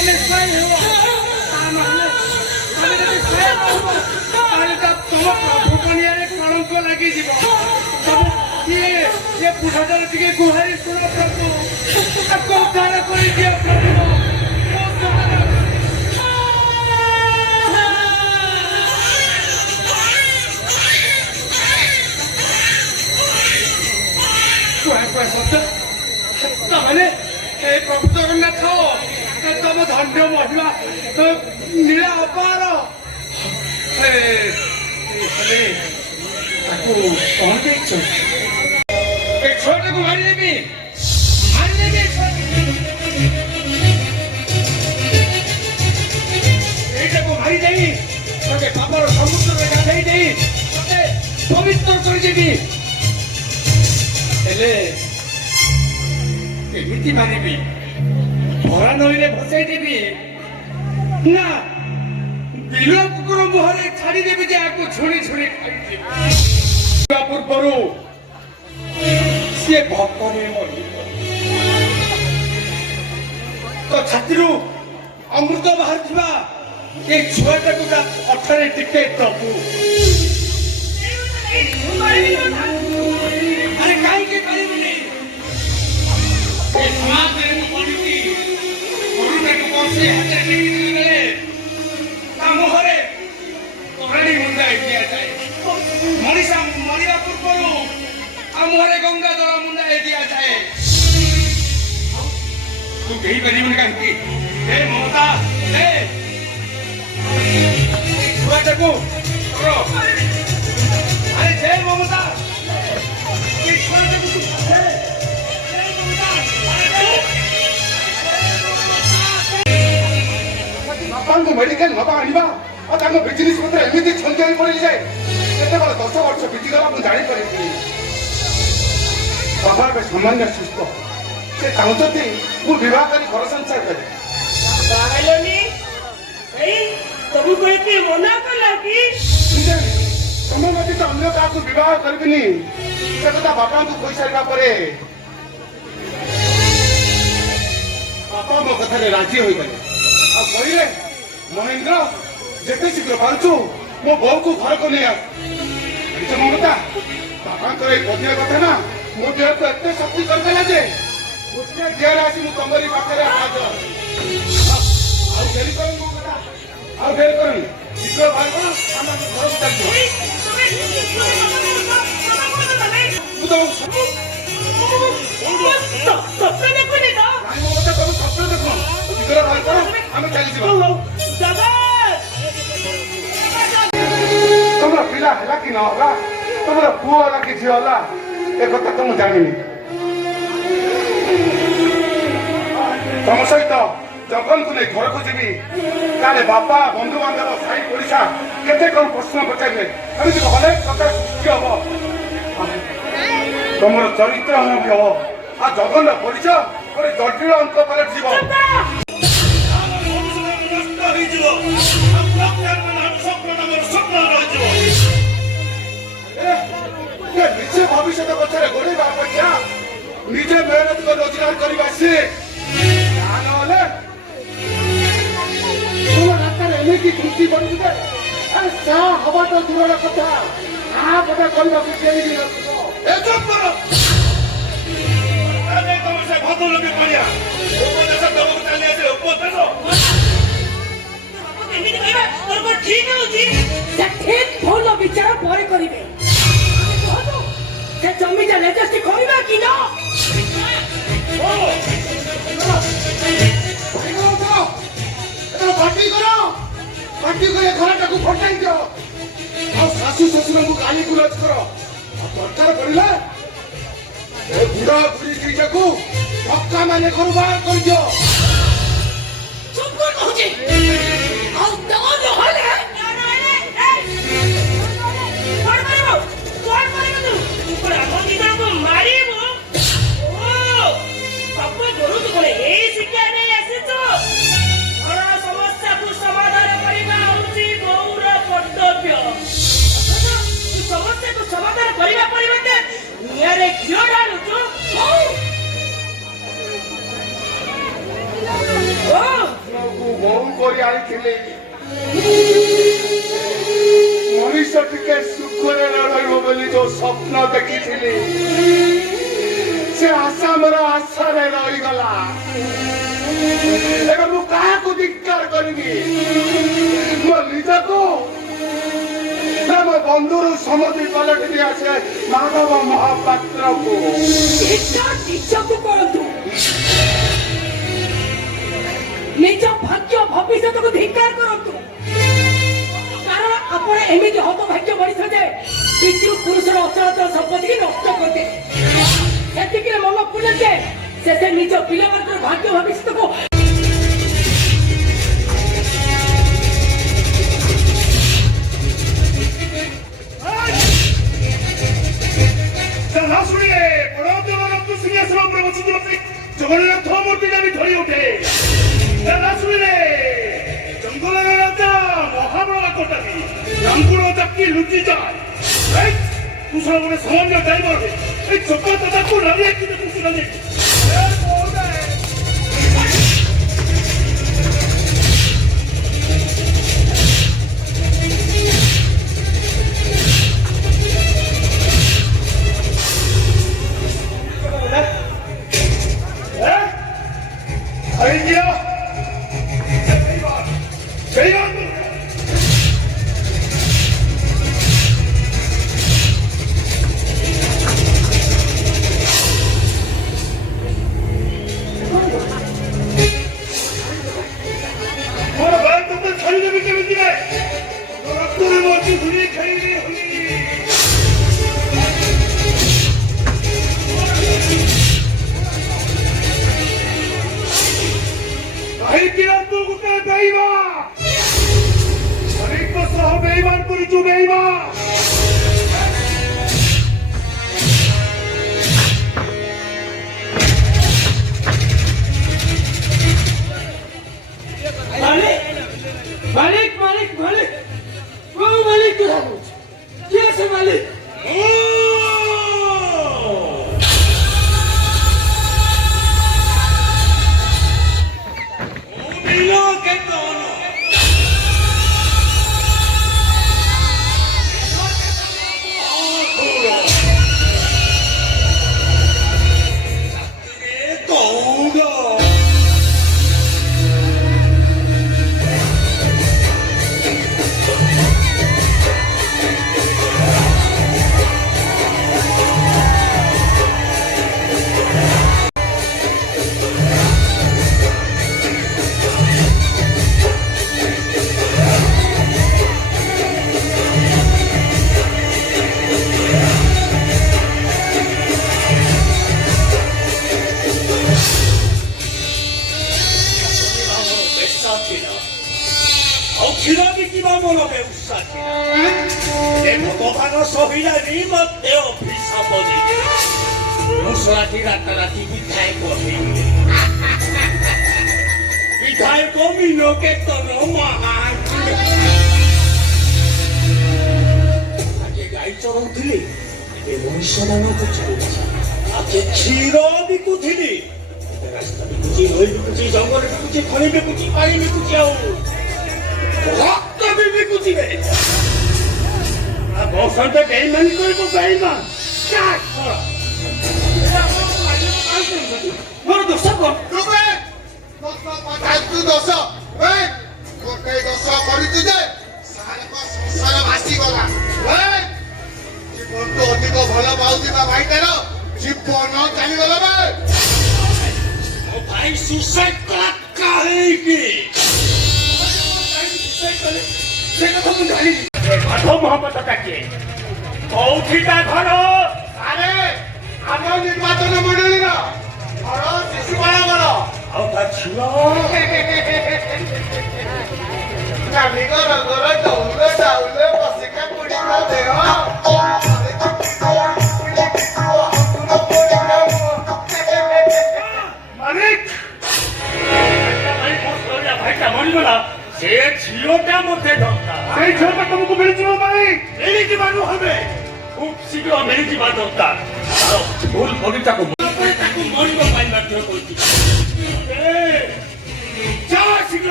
ତମେ ସ୍ୱୟଂ ହେବ ତା ନହେଲେ ତମେ ଯଦି ସ୍ୱୟଂ ହେବ ତାହେଲେ ତମ ପ୍ରଭୁ କନିଆରେ କଳଙ୍କ ଲାଗିଯିବ। ये पुठाटार टिके गुहारी सुनो प्रभु आपको उद्धार कर दिया प्रभु मैंने प्रभु जगन्नाथ तम धन्य महिमा नीला अपार कौन छोटे को मारी देवी को मारी देवी पापर समुद्र में गाधई दे पवित्र कर देवी एमती मारिबी भरा नई भसाई देवी ना बिल कुकुर मुहरे छाड़ी देवी जे आपको छुड़ी छुड़ी पूर्वर सी भक्तरे तो छाती अमृत बाहर छुआटा को अठरे टिके दबू अरे कहीं मुहरे मनीषा मरिया पूर्व मुहरे गंगा जल मुंडाई दिया जाए तू कही पारि कहीं ममता छुआटा को अरे जय ममता बापा मेडिकल नवा आनिबा बिजनेस पत्र एमती छंदिया पड़ जाए केत 10 वर्ष बीतीगला मुझे जापर बाबा ए सामान्य सुस्थ से चाहते मु विवाह कर घर संसार करे तुम मत तो अन्य क्या विवाह करनी से कथा बापा को कही सारा बापा मो कथा राजी हो गए कहले महेंद्र जिते शीघ्र पार्चु मो बो को घर को नहीं ममता बापा बदिया कथा ना मो देह को एत शक्ति करदेला जे गोटे देहर आसी तुमरी पाखे हाजर आरी कर शीघ्र बाहर कर घर को तुम पिला है कि ना तुम पुआ कि झील एक तो मुझे जानी तुम सहित जगन को नहीं घर को जी ताले बापा बंधु बांधव साई पड़िशा केते कौन प्रश्न पचारे एमती हले कथा सृष्टि हम तुम चरित्र हम भी हम आ जगन परिचय गोटे जटिल अंक पर जीवन निजे भविष्य पचर गोड़ेगा अपेक्षा निजे मेहनत को रोजगार करवा सी एमती खुशी बढ़ी हवा तो दूर कथा कथा करने ଭଲ ବିଚାର ପରେ କରିବେ ସେ ଜମି ରେଜିଷ୍ଟ୍ରି କରିବା କି ନା पार्टी करे घरटा को फटाई दियो आ सासू ससुर को गाली गुलज करो दरकार पड़िला ए बुढ़ा बुढ़ी स्त्रीटा को धक्का माने करबा कर दियो चुप कर कहूची आ तो न हले କରି ଆଣିଥିଲି ମଣିଷ ଟିକେ ସୁଖରେ ରହିବ ବୋଲି ଯୋଉ ସ୍ୱପ୍ନ ଦେଖିଥିଲି ସେ ଆଶା ମୋର ଆଶାରେ ରହିଗଲା। ଏବେ ମୁଁ କାହାକୁ ଧିକ୍କାର କରିବି? ମୋ ନିଜକୁ ନା ମୋ ବନ୍ଧୁରୁ ସମତି ପଲଟି ଆସେ ମାଧବ ମହାପାତ୍ରକୁ। ନିଜକୁ କରନ୍ତୁ, ନିଜ ଭାଗ୍ୟ ଭବିଷ୍ୟତକୁ ଧିକ୍କାର କରନ୍ତୁ। କାରଣ ଆପଣ ଏମିତି ହତଭାଗ୍ୟ ମଣିଷ ଯେ ପିତୃ ପୁରୁଷର ଅଚଳାଚଳ ସମ୍ପତ୍ତିକି ନଷ୍ଟ କରିଦେ। ସେତିକିରେ ମନ ପୁଣି ଯେ ସେ ନିଜ ପିଲାମାନଙ୍କର ଭାଗ୍ୟ ଭବିଷ୍ୟତକୁ জগন্নাথ মূর্তি আমি ধরে উঠে শুনিলে জঙ্গলের রাজা মহাবড় কোটাবি রামপুর চাকরি লুচি যায় কুশল বলে সামান্য ড্রাইভার এই চোখা দাদাকে রাজিয়ে কিন্তু খুশি রাজি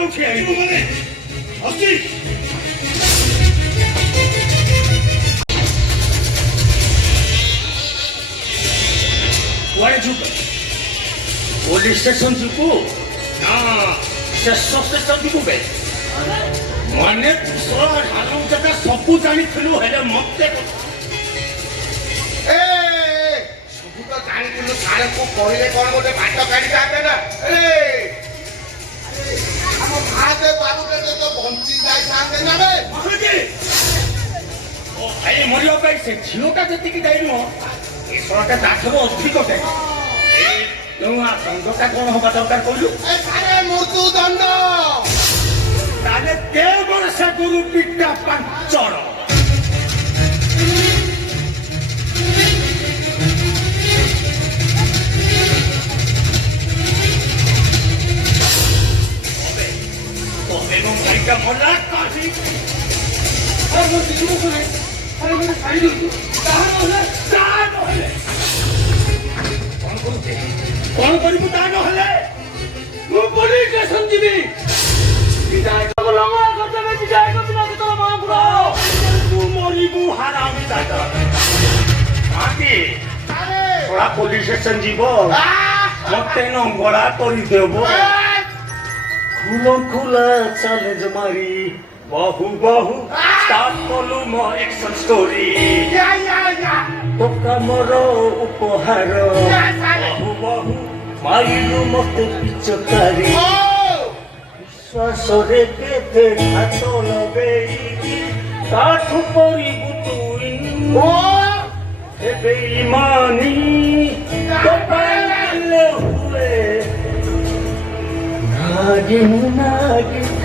ଉଠି ଆଇବୁ ମାନେ ଅଛି କୁଆଡ଼େ ଯିବୁ ପୋଲିସ ଷ୍ଟେସନ ଯିବୁ ନା ଶେଷ ଷ୍ଟେସନ ଯିବୁ ବେ ମାନେ ଢାଲୁ ଜାଗା ସବୁ ଜାଣିଥିଲୁ ହେଲେ ମତେ ସବୁ ତ ଜାଣିଥିଲୁ ସାରଙ୍କୁ କହିଲେ କଣ ଗୋଟେ ବାଟ କାଢିଥାନ୍ତେ ନା ଆମ ମହାଦେବ ବାବୁ ତ ବଞ୍ଚି ଯାଇଥାନ୍ତେ ନା ବେ ଓ ଭାଇ ମରିବା ପାଇଁ ସେ ଝିଅଟା ଯେତିକି ଯାଇନୁ ଏ ଶଳାଟା ତାଠାରୁ ଅଧିକ ଯାଇ ନୂଆ ଦଣ୍ଡଟା କଣ ହବା ଦରକାର କହିଲୁ ମୃତ୍ୟୁ ଦଣ୍ଡ ତାହେଲେ କେବଳ ସେ ଗୁରୁ ପିଟା ପାଞ୍ଚଳ ଭାଇଟା ମଲା କାଲି କଣ କରିବୁ ତା ନହେଲେ ମୁଁ ପୋଲିସ ଷ୍ଟେସନ ଯିବି ତୁ ମରିବୁ ହାରାମି ଦାଦା ଶଳା ପୋଲିସ ଷ୍ଟେସନ ଯିବ ମତେ ନଙ୍ଗଳା କରିଦେବ ଖୋଲା ଚ୍ୟାଲେଞ୍ଜ ମାରି ବହୁ ଷ୍ଟାର୍ଟ କଲୁ ମୋ ଏକ୍ସନ ଷ୍ଟୋରି ଟଙ୍କା ମୋର ଉପହାର ବହୁ ମାରିଲୁ ମତେ ପିଚକାରୀ ବିଶ୍ୱାସରେ କେତେ ହାତ ଲଗେଇକି କାଠୁ କରିବୁ ତୁ ଏବେ ଇମାନି ତୋ ପାଇଲେ ହୁଏ ନାଗିନ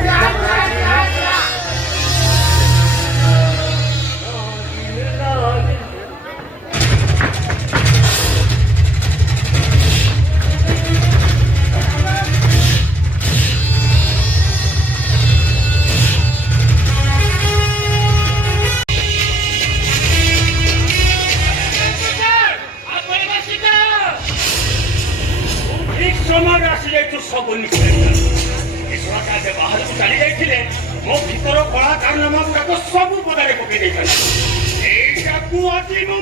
ସମୟରେ ଆସିଯାଇଛୁ ସବୁ ବାହାରକୁ ଚାଲି ଯାଇଥିଲେ ମୋ ଭିତର କଳା କାରନାମା ଗୁଡାକ ସବୁ ପଦାରେ ପକେଇ ଦେଇଥାନ୍ତି ଏଇଟାକୁ ଆଜି ମୁଁ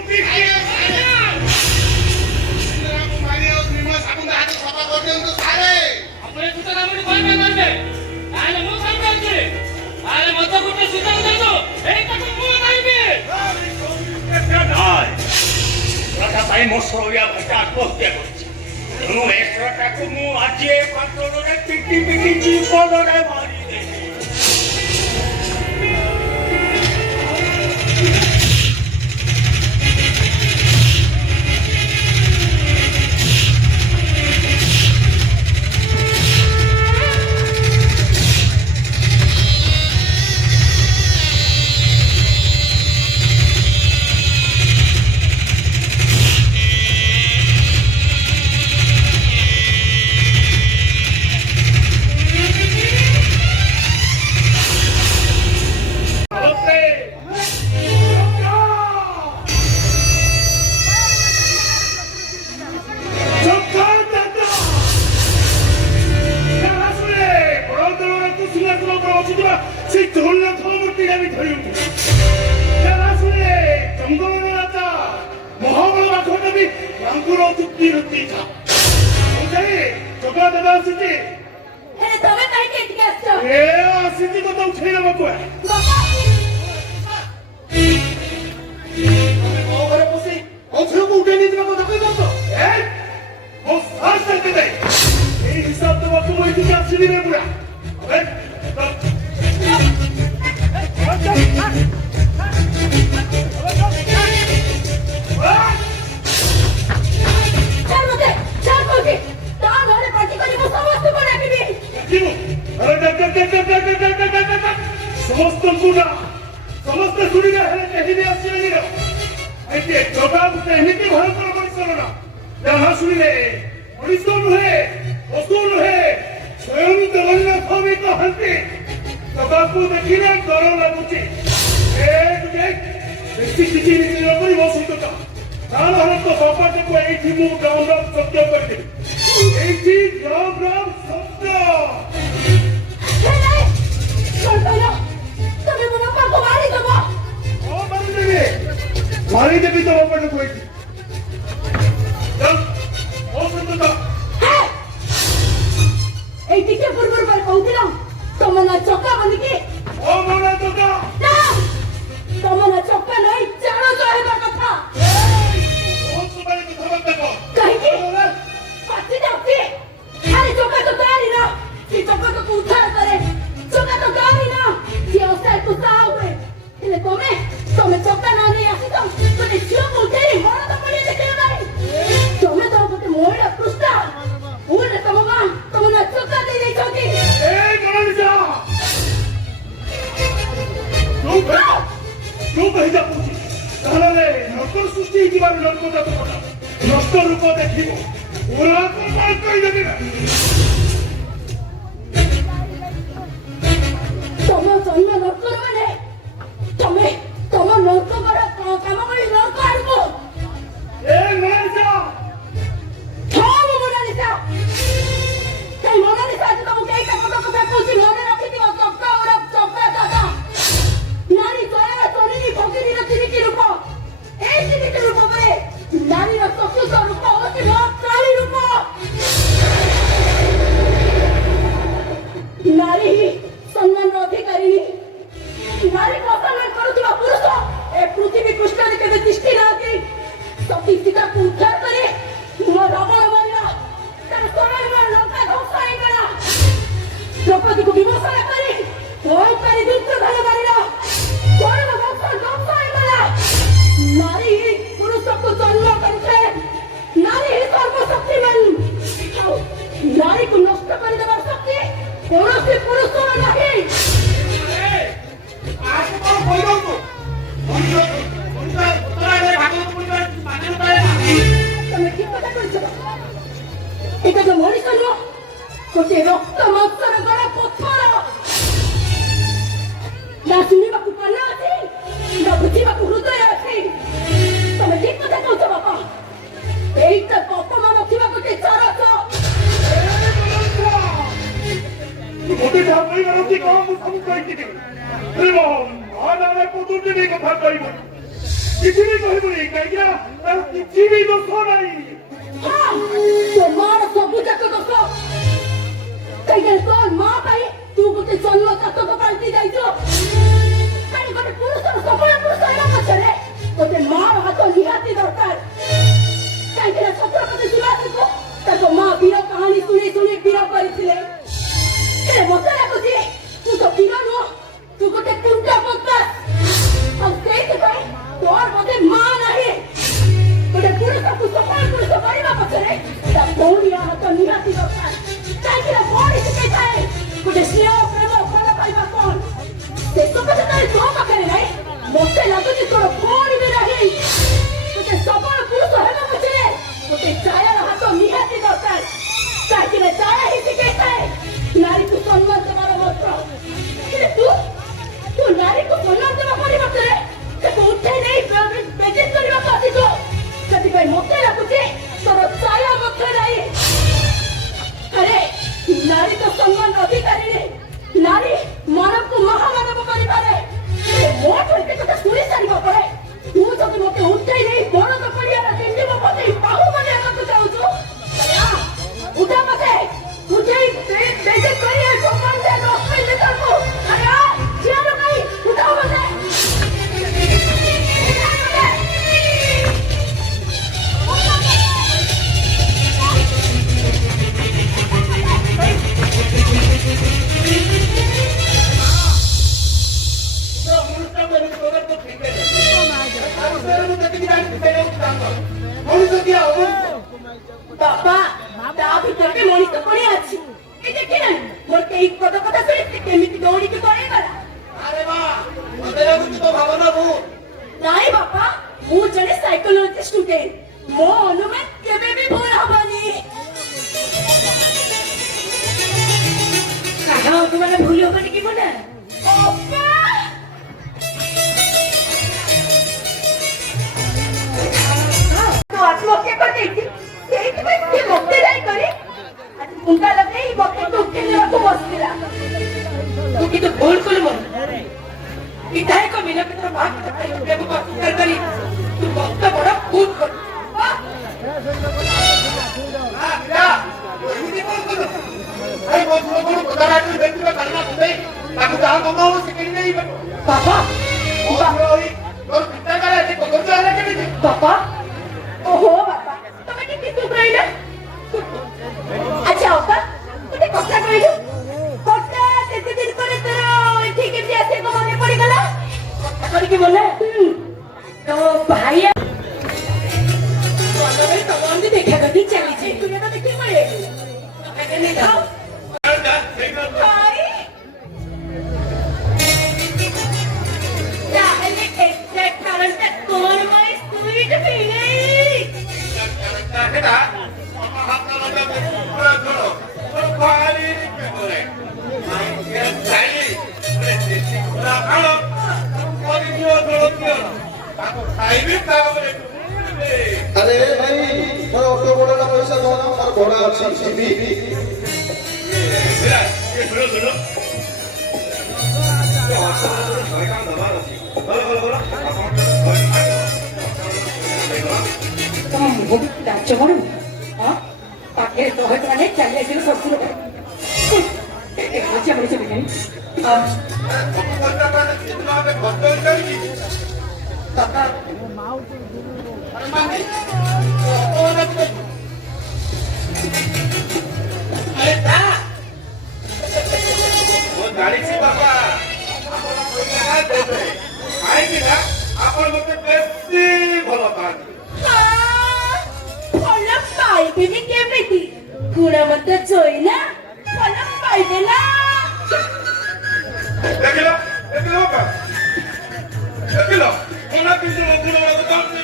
ପାଇଁ ମୋ ସୌରିଆ ଭାଇଟା ଆତ୍ମହତ୍ୟା କରିଛି ତେଣୁ ଏସଟାକୁ ମୁଁ ଆଜି ଏ ପାତ୍ରରେ ପିଟି ଜୀବନରେ ମାରିଦେବି ହବନି କି? ଓ ମନା ଟଙ୍କା ନା, ତମ ନା ଚକା ନାହିଁ, ଚାଳ ହେବା କଥା। ବହୁତ ସମୟ କଥାବାର୍ତ୍ତା କର କାହିଁକି? ପାଚି ଯାଉଛି। ଆରେ ଚକା ତ ତାରି ନା, ସେ ଚକା ତ ଉଦ୍ଧାର କରେ। ଚକା ତ ତାରି ନା, ସେ ଅସାରକୁ ସାହା ହୁଏ। ହେଲେ ତମେ ଚକା ନ ନେଇ ଆସିଛ, ଗୋଟେ ଝିଅକୁ ଉଠେଇ ମରଦ ପଡ଼ିଆ ଦେଖେଇବା ପାଇଁ। ତମେ ତ ଗୋଟେ ମହିଳା ପୃଷ୍ଠା। ଭୁଲରେ ତମ ମା ତମ ନା ଚକା ଦେଇ ଦେଇଛନ୍ତି। এই মনালিসা চুপ হয়ে যা পুচি তাহলে নকল সৃষ্টি হইবার লোক যত কথা নষ্ট রূপ দেখিব ওরা তোমার কই দেবে না ତମ ଜନ୍ମ ନର୍କର ମାନେ ତମ ନର୍କ କର କାମ କରି ନର୍କ ଆଣିବ। এই মনালিসা ହଁ ମୁଁ ମୋନାଲିସା। ସେଇ ମୋନାଲିସା ଆଜି ତମକୁ ଏଇଟା କଥା କହୁଛି, ମନେ ରଖିଥିବ। ଚକା ଓରା ଚକା ଦାଦା ନାରୀ ଦୟାର ତରିଣୀ ଭଗିନୀର ତିନିଟି ରୂପ। এই ତିନିଟି ରୂପ ପରେ ନାରୀର ଚତୁର୍ଥ ରୂପ ହେଉଛି କାଳୀ ରୂପ। ନାରୀ ହିଁ ସମ୍ମାନର ଅଧିକାରିଣୀ। ନାରୀକୁ ଅସମ୍ମାନ କରୁଥିବା ପୁରୁଷ ଏ ପୃଥିବୀ ପୃଷ୍ଠରେ କେବେ ତିଷ୍ଠି ନାହାନ୍ତି। ସତୀ ସୀତାକୁ ଉଦ୍ଧାର କରି ରାବଣ ମରିଲା, ତାର ସ୍ୱୟଂ ଲଙ୍କା ଧ୍ୱଂସ ହେଇଗଲା। ଦ୍ରୌପଦୀକୁ ବିମୋଚନ କରି ଅହଙ୍କାରୀ ଦୁର୍ଯ୍ୟୋଧନ ମାରିଲା, କୌରବ ବଂଶ ଧ୍ୱଂସ ହେଇଗଲା। ନାରୀ ହିଁ ପୁରୁଷକୁ ଜନ୍ମ କରିଥାଏ। ନାରୀ ହିଁ ସର୍ବଶକ୍ତିମାନ। ଆଉ ନାରୀକୁ ନଷ୍ଟ କରିଦେବାର ଶକ୍ତି କୌଣସି ପୁରୁଷର ନାହିଁ। ତମେ ଠିକ କଥା କହିଛ। এটা তো ମଣିଷ ନୁହଁ, ଗୋଟେ ରକ୍ତ ମାଂସର ଗড়ା ପଥର। ନା ଶୁଣିବାକୁ କାନ ଅଛି, ନା ବୁଝିବାକୁ ହୃଦୟ ଅଛି। ତମେ ଠିକ କଥା କହୁଛ ବାପା। ଏଇଟା ଅପମାନ ଥିବା ଗୋଟେ ଚରକ। ଗୋଟେ ଠାକୁର ରଖି କଣ ମୁଁ ସବୁ କହିଥିଲି ପୁତୁଟି ନେଇ କଥା କହିବ କିଛି ବି କହିବୁନି କାହିଁକି ନା ତାର କିଛି ବି ଦୋଷ ନାହିଁ। তোমার সবু যাক দোষ। কাইকে তোর মা পাই তু গোটে জন্ম জাতক পাল্টি যাইছ। কাই গোটে পুরুষর সফল পুরুষ হইবা পছরে গোটে মার হাত নিহাতি দরকার। কাইকে না ছত্রপতি শিবাজীকে তার মা বীর কাহিনী শুনি শুনি বীর করেছিলে। এ মতে লাগুছি তু তো বীর নু, তু গোটে কুন্টা বদমাস। আর সেইথিপাই তোর মধ্যে মা নাই। ଗୋଟେ ପୁରୁଷକୁ ସଫଳ ପୁରୁଷ କରିବା ପଛରେ ତା ଭଉଣୀର ହାତ ନିହାତି ଦରକାର। କାହିଁକି ନା ଭଉଣୀ ଶିଖେଇଥାଏ ଗୋଟେ ସ୍ନେହ ପ୍ରେମ ଭଲ ପାଇବା କଣ। ସେ ସବୁ ଯେତେବେଳେ ତୋ ପାଖରେ ନାହିଁ, ମତେ ଲାଗୁଛି ତୋର ଭଉଣୀ ବି ନାହିଁ। ଗୋଟେ ସଫଳ ପୁରୁଷ ହେବା ପଛରେ ଗୋଟେ ଛାୟାର ହାତ ନିହାତି ଦରକାର। କାହିଁକି ନା ଛାୟା ହିଁ ଶିଖେଇଥାଏ ନାରୀକୁ ସମ୍ମାନ ଦେବାର ମନ୍ତ୍ର। ହେଲେ ତୁ ନାରୀକୁ ସମ୍ମାନ ଦେବା ପରିବର୍ତ୍ତରେ ତାକୁ ଉଠେଇ ନେଇ ବେଜିତ କରିବାକୁ ଆସିଛୁ। ସେଥିପାଇଁ ମତେ ଲାଗୁଛି ତୋର ଛାୟା ମଧ୍ୟ ନାହିଁ। ଆରେ ନାରୀ ତ ସମ୍ମାନ ଅଧିକାରୀ। ନାରୀ ମାନବକୁ ମହାମାନବ କରିପାରେ। ମୋ ଠୁ କଥା ଶୁଣି ସାରିବା ପରେ ତୁ ଯଦି ମତେ ଉଠେଇ ନେଇ ବରଦ ପଡ଼ିଆର ତିନି ମତେ ବାହୁ ବନେଇବାକୁ ଚାହୁଁଛୁ, ଉଠା ମତେ ଉଠେଇ ବେଜିତ କରି ଆରେ ଝିଅ କାହିଁ ଉଠାও ମତେ। ବାପା ତା ଭିତରେ ବି ମଣିଷ ପଣି ଅଛି। ଏ ଦେଖିଲାଣି ମୋର କେହି କଥା ଶୁଣି କେମିତି ଦୌଡ଼ିକି ପଳେଇଗଲା। ନାଇଁ ବାପା, ମୁଁ ଜଣେ ସାଇକୋଲୋଜି ଷ୍ଟୁଡେଣ୍ଟ। ମୋ ଅନୁମାନ କେବେ ବି ଭୁଲ ହବନି। କାହା ଅନୁମାନ ଭୁଲ ହବନି କି ବୋଲେ ଆତ୍ମହତ୍ୟା କରିଦେଇଛି। ସେଇଥିପାଇଁ ସେ ମତେ ଯାଇ କରି ଆଜି କୁଣ୍ଡା ଲଗେଇ ମତେ ଉଠେଇ ନେବାକୁ ବସିଥିଲା। ତୁ କିନ୍ତୁ ଭୁଲ କଲୁ। ବିଧାୟକ ମିନକ୍ଷେତ୍ର ମହାପାତ୍ରକୁ ଅସ୍ୱୀକାର କରି ତୁ ବହୁତ ବଡ ଭୁଲ କଲୁ। ତାକୁ ଯାହା ମନ ହବ ସେ କିଣି ନେଇପାରିବ। ବାପା ତୋର ପିତା କାଳେ ଏଠି କଦର୍ଯ୍ୟ ହେଲା କେମିତି? ବାପା ଓହୋ ବାପା ତମେ ଟିକେ ଚୁପ ରହିଲ। ଆଚ୍ଛା ଅପା ଗୋଟେ କଥା କହିଲୁ, କଟା କେତେ ଦିନ ପରେ ତୋର ଏଠି କେମିତି ଆସିବାକୁ ମନେ ପଡିଗଲା? କରିକି ବୋଲେ ତ ଭାଇ ତମ ଦେଖା ଦେଖି ଚାଲିଛି ତୁମେ ତ ଦେଖି ପଳେଇ ଖାଅ ଭାଇ ତାହେଲେ ଏକ୍ସାକ୍ଟ କାରଣଟା କଣ ଭାଇ? ସୁଇଟ ଫିଲିଂ ସେଟା ଆମ ହାତର ପୁରା ଝୋଳ ମୋର ଭାରି ପେଟରେ ଖାଇଲି ପୁରା ଖାଳ କରିଦିଅ ଝୋଳ ଦିଅ ତାକୁ ଖାଇବି ତାପରେ अरे भाई ମୋର ଅଟୋ ଭଡାର ପଇସା ଦଉନ, ମୋର ଭଡା ଅଛି ଯିବି। ଝୋଳ ଝୋଳ ତମ ମୁହଁ ଲାଜ ମାରୁନି ପାଖରେ ଶହେ ଟଙ୍କା ନେଇ ଚାଲି ଆସିଲେ ଶ୍ୱଶୁର ମଣିଷ ବିଜ୍ଞାନୀ ଜାଣିଛି ବାପା ଆପଣ ପଇସା ଦେବେ କାହିଁକି ନା ଆପଣ ମତେ ବେଶୀ ଭଲ ପାଆନ୍ତି। ଭଲ ପାଇବିନି କେମିତି? ଗୁଣ ମତେ ଚୋଇଲା ଭଲ ପାଇଦେଲା। ଦେଖିଲ ଦେଖିଲ ବାପା ଦେଖିଲ ମନା କିନ୍ତୁ ଗୁଣ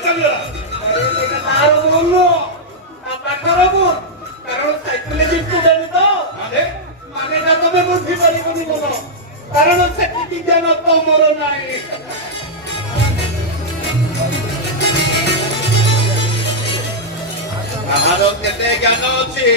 ଚାଲିଲା ତାର ବୋଲ ତା ପାଖର ବୋଲ କାରଣ ସାଇକେଲ ଜିତୁଦେନି ତ ମାନେ ନା ତମେ ବୁଝିପାରିବନି ବୋଲ କାରଣ ସେତିକି ଜ୍ଞାନ ତମର ନାହିଁ। କାହାର କେତେ ଜ୍ଞାନ ଅଛି